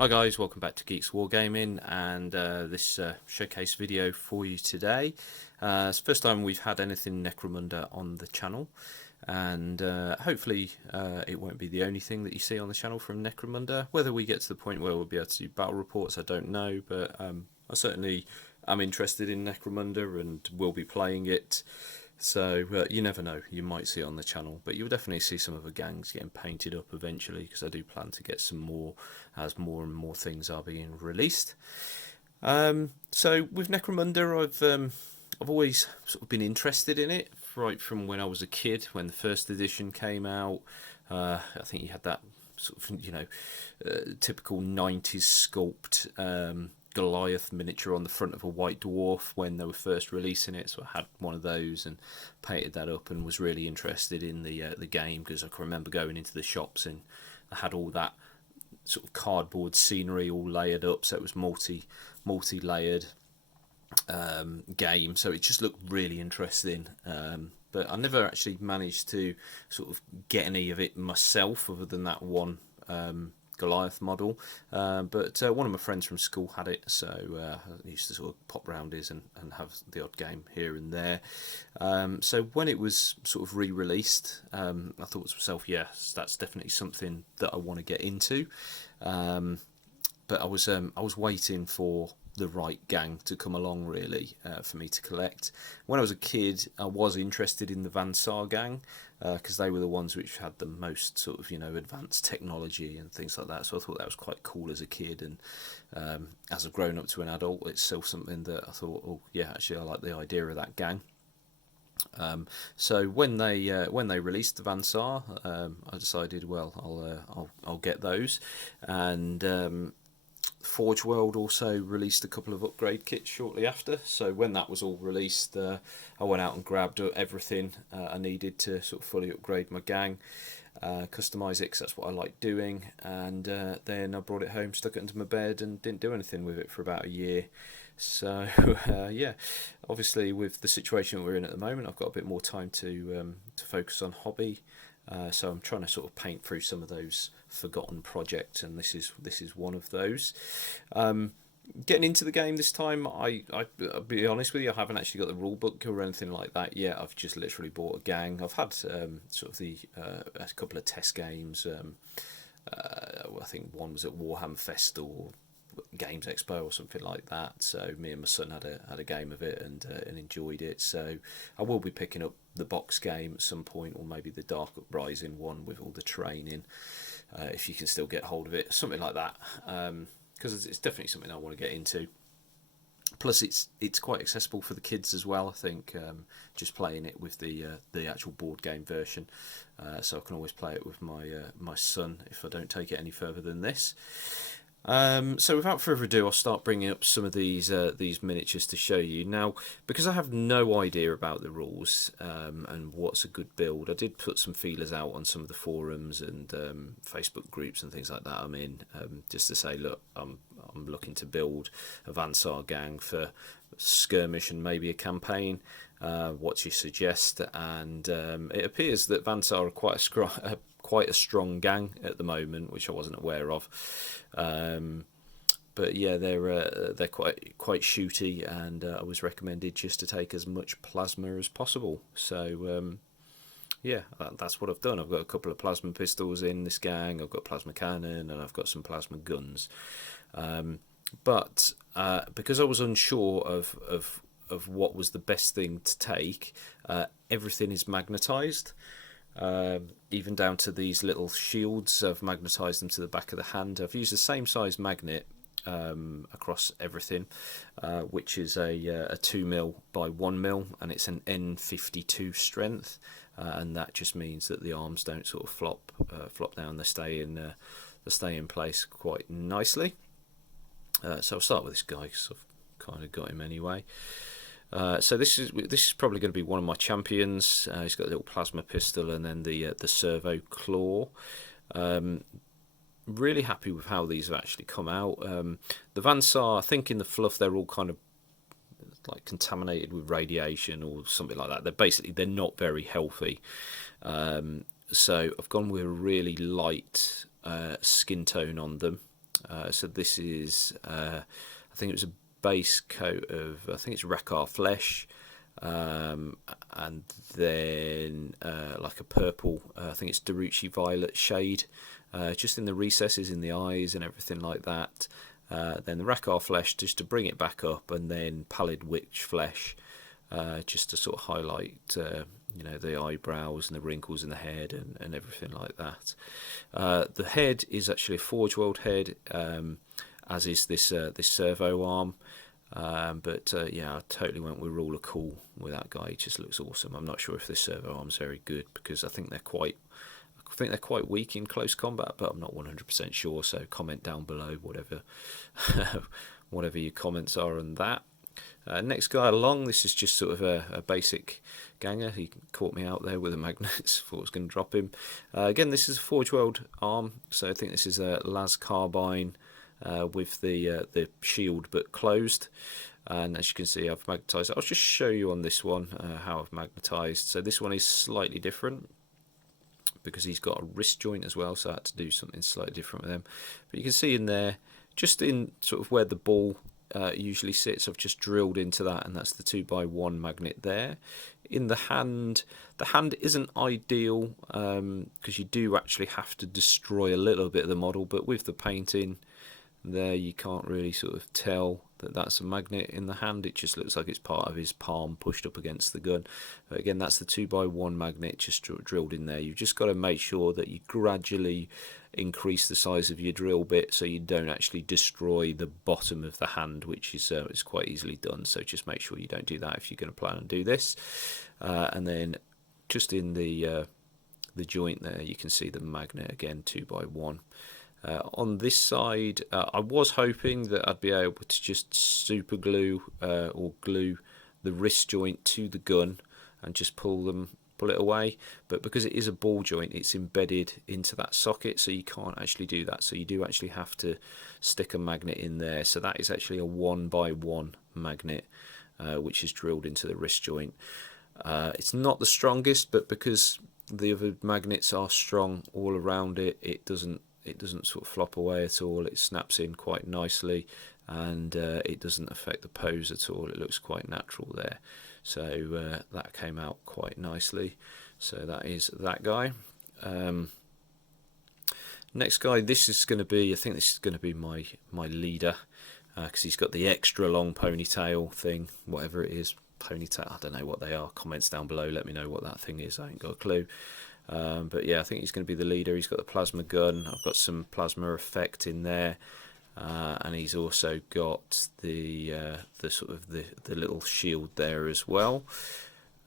Hi guys, welcome back to Geeks Wargaming and this showcase video for you today. It's the first time we've had anything Necromunda on the channel, and hopefully it won't be the only thing that you see on the channel from Necromunda. Whether we get to the point where we'll be able to do battle reports, I don't know, but I certainly am interested in Necromunda and will be playing it. So you never know, you might see it on the channel, but you'll definitely see some of the gangs getting painted up eventually, because I do plan to get some more as more and more things are being released. So with Necromunda, I've always sort of been interested in it right from when I was a kid, when the first edition came out. I think you had that sort of typical 90s sculpt Goliath miniature on the front of a white dwarf when they were first releasing it, so I had one of those and painted that up and was really interested in the game, because I can remember going into the shops and I had all that sort of cardboard scenery all layered up, so it was multi-layered game, so it just looked really interesting. But I never actually managed to sort of get any of it myself, other than that one Goliath model, but one of my friends from school had it, so I used to sort of pop round his and have the odd game here and there. So when it was sort of re-released, I thought to myself, yes, that's definitely something that I want to get into. But I was waiting for the right gang to come along, really, for me to collect. When I was a kid, I was interested in the Van Saar gang, because they were the ones which had the most sort of advanced technology and things like that. So I thought that was quite cool as a kid, and as I've grown up to an adult, it's still something that I thought, oh yeah, actually I like the idea of that gang. So when they released the Van Saar, I decided, well, I'll get those, and Forge World also released a couple of upgrade kits shortly after. So when that was all released, I went out and grabbed everything I needed to sort of fully upgrade my gang, customise it, because that's what I like doing, and then I brought it home, stuck it into my bed, and didn't do anything with it for about a year. So yeah, obviously with the situation we're in at the moment, I've got a bit more time to focus on hobby. So I'm trying to sort of paint through some of those forgotten projects, and this is one of those. Getting into the game this time, I'll be honest with you, I haven't actually got the rule book or anything like that yet. I've just literally bought a gang. I've had sort of a couple of test games. I think one was at Warhammer Fest or Games Expo or something like that. So me and my son had a game of it and enjoyed it. So I will be picking up the box game at some point, or maybe the Dark Uprising one with all the training, if you can still get hold of it, something like that. Because it's definitely something I want to get into. Plus, it's quite accessible for the kids as well. I think just playing it with the actual board game version, so I can always play it with my son if I don't take it any further than this. So without further ado, I'll start bringing up some of these miniatures to show you. Now, because I have no idea about the rules and what's a good build, I did put some feelers out on some of the forums and Facebook groups and things like that I'm in, just to say, look, I'm looking to build a Van Saar gang for skirmish and maybe a campaign. What do you suggest? And it appears that Van Saar are quite a strong gang at the moment, which I wasn't aware of. But yeah, they're quite shooty, and I was recommended just to take as much plasma as possible. So yeah, that's what I've done. I've got a couple of plasma pistols in this gang. I've got plasma cannon, and I've got some plasma guns. But because I was unsure of what was the best thing to take, everything is magnetized. Even down to these little shields, I've magnetised them to the back of the hand. I've used the same size magnet across everything, which is a 2mm by 1mm, and it's an N52 strength, and that just means that the arms don't sort of flop down. They stay in place quite nicely. So I'll start with this guy, because I've kind of got him anyway. So this is probably going to be one of my champions. He's got a little plasma pistol and then the servo claw. Really happy with how these have actually come out. The Van Saar, I think in the fluff they're all kind of like contaminated with radiation or something like that. They're not very healthy. So I've gone with a really light skin tone on them. So this is, I think it was a base coat of, I think it's Rakar flesh, and then like a purple, I think it's Daruchi violet shade, just in the recesses in the eyes and everything like that. Then the Rakar flesh just to bring it back up, and then pallid witch flesh, just to sort of highlight, the eyebrows and the wrinkles in the head and everything like that. The head is actually a Forge World head, as is this servo arm. But I totally went with Ruler Cool with that guy. He just looks awesome. I'm not sure if this servo arm's very good, because I think they're quite weak in close combat, but I'm not 100% sure. So comment down below whatever your comments are on that. Next guy along, this is just sort of a basic ganger. He caught me out there with a magnet, thought I was going to drop him. Again, this is a Forge World arm, so I think this is a las carbine with the shield but closed. And as you can see, I've magnetized. I'll just show you on this one how I've magnetized. So this one is slightly different because he's got a wrist joint as well, so I had to do something slightly different with them. But you can see in there, just in sort of where the ball usually sits, I've just drilled into that, and that's the 2x1 magnet there. In the hand isn't ideal because you do actually have to destroy a little bit of the model, but with the painting there you can't really sort of tell that that's a magnet in the hand. It just looks like it's part of his palm pushed up against the gun. But again, that's the 2x1 magnet just drilled in there. You've just got to make sure that you gradually increase the size of your drill bit so you don't actually destroy the bottom of the hand, which is quite easily done. So just make sure you don't do that if you're going to plan and do this. And then just in the joint there, you can see the magnet again, 2x1. On this side, I was hoping that I'd be able to just super glue or glue the wrist joint to the gun and just pull it away, but because it is a ball joint, it's embedded into that socket, so you can't actually do that. So you do actually have to stick a magnet in there. So that is actually a 1x1 magnet, which is drilled into the wrist joint. It's not the strongest, but because the other magnets are strong all around it, it doesn't sort of flop away at all. It snaps in quite nicely, and it doesn't affect the pose at all. It looks quite natural there. So that came out quite nicely. So that is that guy. Next guy, this is going to be, I think this is going to be my leader, because he's got the extra long ponytail thing, whatever it is. Ponytail, I don't know what they are. Comments down below, let me know what that thing is. I ain't got a clue. But yeah, I think he's going to be the leader. He's got the plasma gun. I've got some plasma effect in there, and he's also got the sort of the little shield there as well.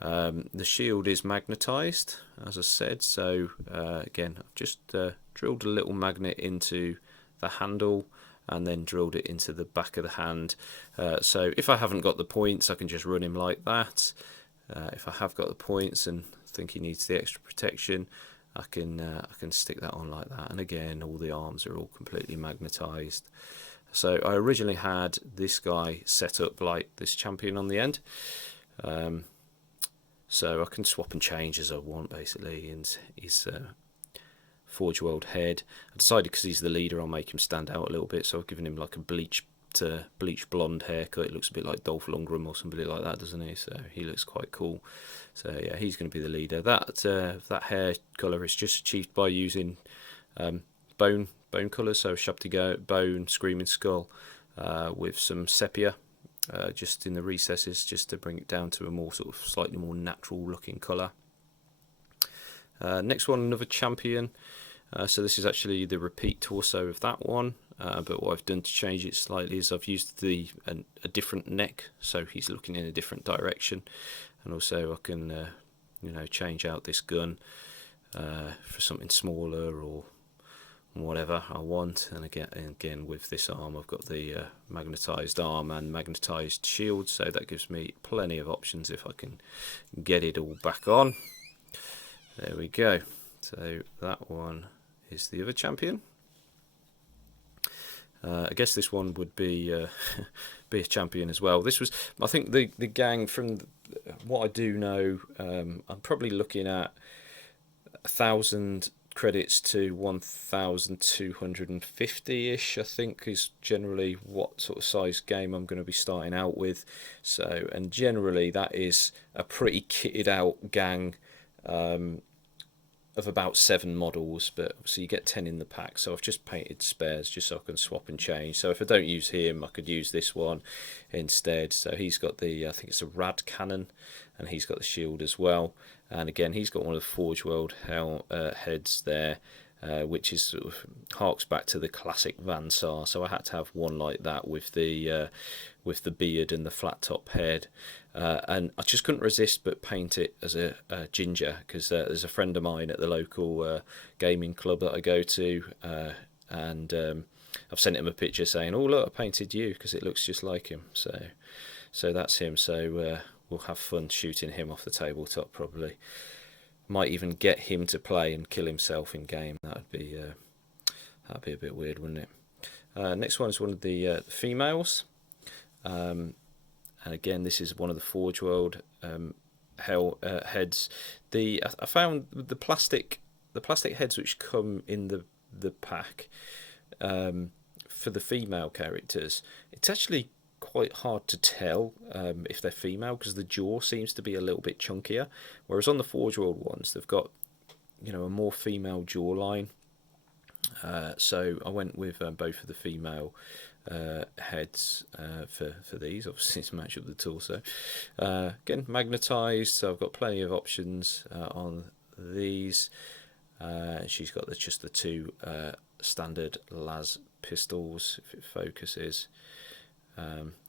The shield is magnetized, as I said. So again, I've just drilled a little magnet into the handle and then drilled it into the back of the hand. So if I haven't got the points, I can just run him like that. If I have got the points and think he needs the extra protection, I can stick that on like that. And again, all the arms are all completely magnetized. So I originally had this guy set up like this champion on the end, so I can swap and change as I want basically. And he's Forge World head. I decided because he's the leader, I'll make him stand out a little bit, so I've given him like a bleach blonde haircut. It looks a bit like Dolph Lundgren or somebody like that, doesn't he? So he looks quite cool. So yeah, he's going to be the leader. That hair colour is just achieved by using bone colours, so Shabti bone, Screaming Skull, with some sepia just in the recesses, just to bring it down to a more sort of slightly more natural looking colour. Next one, another champion. So this is actually the repeat torso of that one. But what I've done to change it slightly is I've used a different neck, so he's looking in a different direction, and also I can change out this gun for something smaller or whatever I want. And again with this arm, I've got the magnetized arm and magnetized shield, so that gives me plenty of options if I can get it all back on. There we go. So that one is the other champion. I guess this one would be a champion as well. This was, I think, the gang, from what I do know, I'm probably looking at 1,000 credits to 1,250-ish, I think, is generally what sort of size game I'm going to be starting out with. So, and generally that is a pretty kitted out gang of about 7 models, but obviously you get 10 in the pack, so I've just painted spares just so I can swap and change. So if I don't use him, I could use this one instead. So he's got the, I think it's a rad cannon, and he's got the shield as well. And again, he's got one of the Forge World heads there, which is sort of harks back to the classic Van Saar. So I had to have one like that with the beard and the flat top head, and I just couldn't resist but paint it as a ginger, because there's a friend of mine at the local gaming club that I go to, and I've sent him a picture saying, "Oh look, I painted you," because it looks just like him. So that's him. So we'll have fun shooting him off the tabletop probably. Might even get him to play and kill himself in game. That'd be a bit weird, wouldn't it? Next one is one of the females, and again this is one of the Forge World heads. I found the plastic heads which come in the pack for the female characters, it's actually quite hard to tell if they're female, because the jaw seems to be a little bit chunkier, whereas on the Forge World ones they've got, you know, a more female jawline. So I went with both of the female heads for these, obviously to match up the torso. Again, magnetized, so I've got plenty of options on these. She's got just the 2 standard las pistols, if it focuses.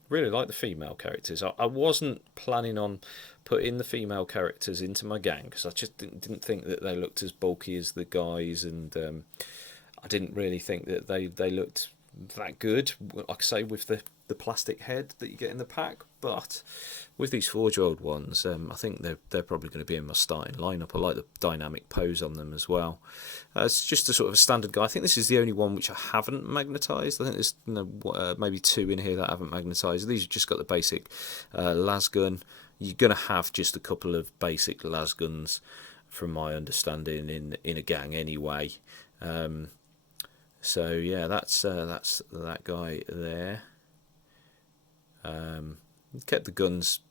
Really like the female characters. I wasn't planning on putting the female characters into my gang, because I just didn't think that they looked as bulky as the guys, and I didn't really think that they looked that good, like I say, with the plastic head that you get in the pack. But with these Forge World ones, I think they're probably going to be in my starting lineup. I like the dynamic pose on them as well. It's just a sort of a standard guy. I think this is the only one which I haven't magnetized. I think there's maybe 2 in here that I haven't magnetized. These have just got the basic las gun. You're going to have just a couple of basic las guns, from my understanding, in a gang anyway. So yeah, that's that guy there. Kept the guns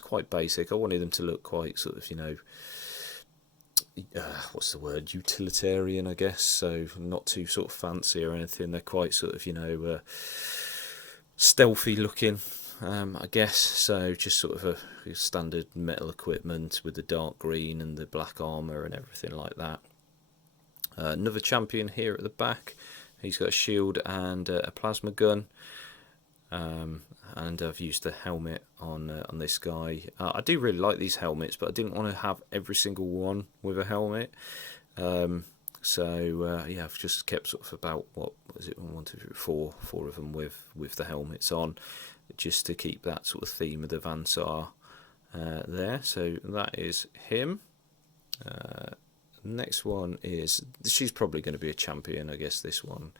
quite basic. I wanted them to look quite sort of, you know, what's the word, utilitarian, I guess. So not too sort of fancy or anything. They're quite sort of, you know, stealthy looking, I guess. So just sort of a standard metal equipment with the dark green and the black armour and everything like that. Another champion here at the back. He's got a shield and a plasma gun. And I've used the helmet on this guy. I do really like these helmets, but I didn't want to have every single one with a helmet. So yeah, I've just kept sort of about, what was it, 1, 2, 3, 4 of them with the helmets on, just to keep that sort of theme of the Van Saar there. So that is him. Next one is, she's probably going to be a champion, I guess, this one.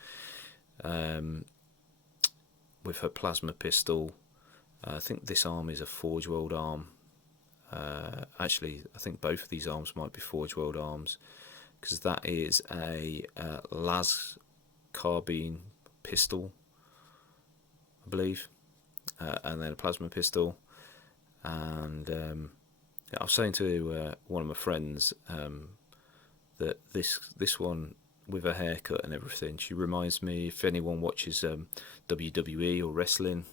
With her plasma pistol. I think this arm is a Forge World arm. Actually, I think both of these arms might be Forge World arms, because that is a las carbine pistol, I believe, and then a plasma pistol. And I was saying to one of my friends that this one, with her haircut and everything, she reminds me, if anyone watches WWE or wrestling,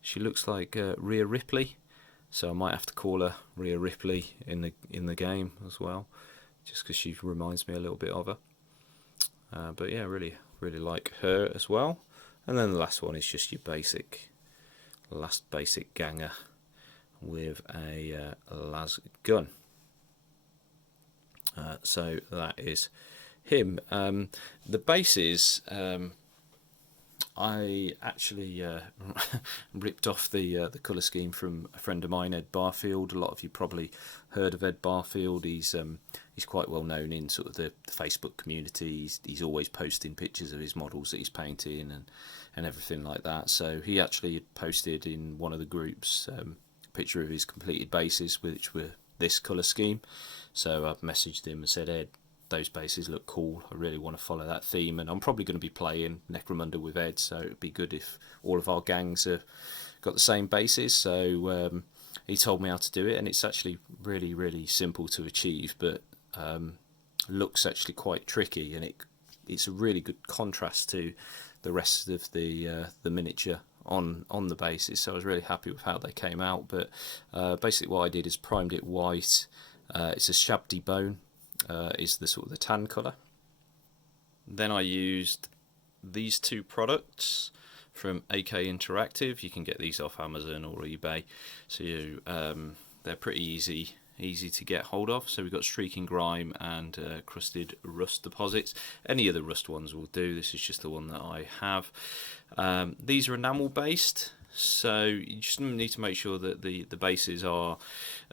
she looks like Rhea Ripley, so I might have to call her Rhea Ripley in the game as well, just because she reminds me a little bit of her. But yeah, really like her as well. And then the last one is just your basic ganger with a las gun. So that is him. The bases, I actually ripped off the colour scheme from a friend of mine, Ed Barfield. A lot of you probably heard of Ed Barfield. He's quite well known in sort of the Facebook community. He's always posting pictures of his models that he's painting and everything like that. So he actually posted in one of the groups a picture of his completed bases, which were this colour scheme. So I messaged him and said, Ed, those bases look cool. I really want to follow that theme, and I'm probably going to be playing Necromunda with Ed, so it'd be good if all of our gangs have got the same bases. So he told me how to do it, and it's actually really simple to achieve, but looks actually quite tricky, and it's a really good contrast to the rest of the miniature on the bases. So I was really happy with how they came out. But basically what I did is primed it white. It's a Shabdy bone, is the sort of the tan colour. Then I used these two products from AK Interactive. You can get these off Amazon or eBay, so they're pretty easy to get hold of. So we've got streaking grime and crusted rust deposits. Any of the rust ones will do. This is just the one that I have. These are enamel based, so you just need to make sure that the bases are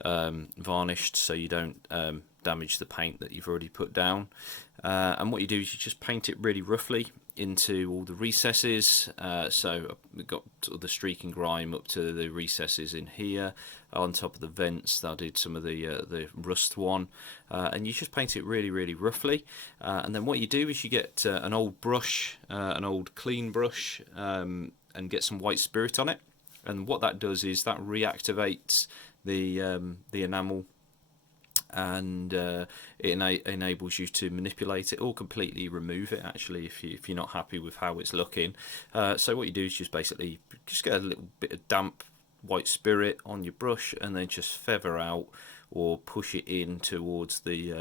varnished, so you don't damage the paint that you've already put down. And what you do is you just paint it really roughly into all the recesses. So we've got sort of the streaking grime up to the recesses in here. On top of the vents, I did some of the rust one, and you just paint it really roughly. And then what you do is you get an old brush, an old clean brush, and get some white spirit on it. And what that does is that reactivates the enamel, and it enables you to manipulate it or completely remove it, actually, if you're not happy with how it's looking. So what you do is just basically just get a little bit of damp white spirit on your brush, and then just feather out or push it in towards the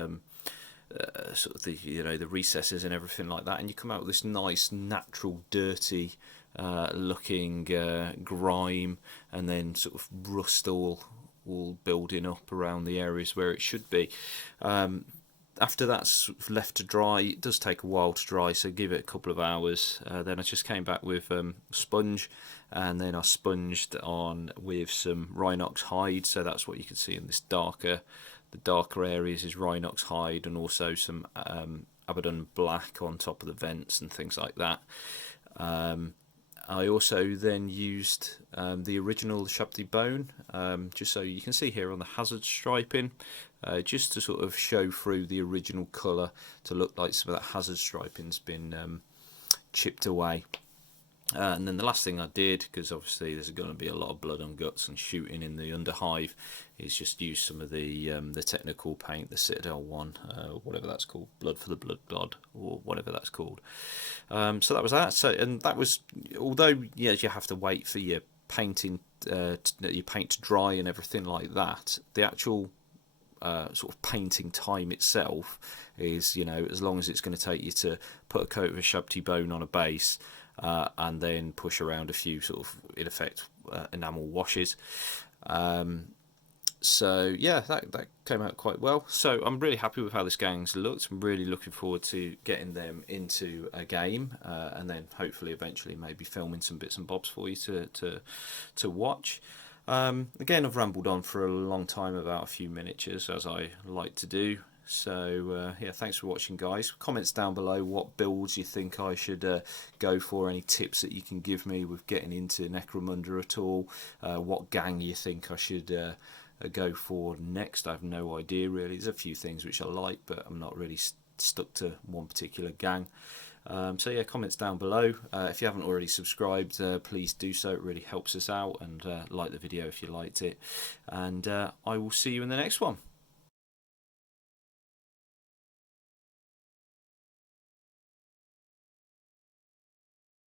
sort of the recesses and everything like that, and you come out with this nice natural dirty looking grime, and then sort of rust all building up around the areas where it should be. After that's left to dry, it does take a while to dry, so give it a couple of hours. Then I just came back with sponge, and then I sponged on with some Rhinox hide. So that's what you can see in this the darker areas is Rhinox hide, and also some Abaddon black on top of the vents and things like that. I also then used the original Shabdy bone, just so you can see here on the hazard striping, just to sort of show through the original colour to look like some of that hazard striping's been chipped away. And then the last thing I did, because obviously there's going to be a lot of blood and guts and shooting in the underhive, is just use some of the technical paint, the Citadel one, whatever that's called, Blood for the Blood God, or whatever that's called. So that was that. So, and that was, although yes, you have to wait for your painting, your paint to dry and everything like that, the actual sort of painting time itself is, as long as it's going to take you to put a coat of a Shabdy bone on a base, and then push around a few sort of, in effect, enamel washes. So yeah, that came out quite well. So I'm really happy with how this gang's looked. I'm really looking forward to getting them into a game, and then hopefully eventually maybe filming some bits and bobs for you to watch. Again, I've rambled on for a long time about a few miniatures, as I like to do. So yeah, thanks for watching, guys. Comments down below what builds you think I should go for, any tips that you can give me with getting into Necromunda at all, what gang you think I should go for next. I have no idea really. There's a few things which I like, but I'm not really stuck to one particular gang. So yeah, comments down below. If you haven't already subscribed, please do so. It really helps us out, and like the video if you liked it, and I will see you in the next one.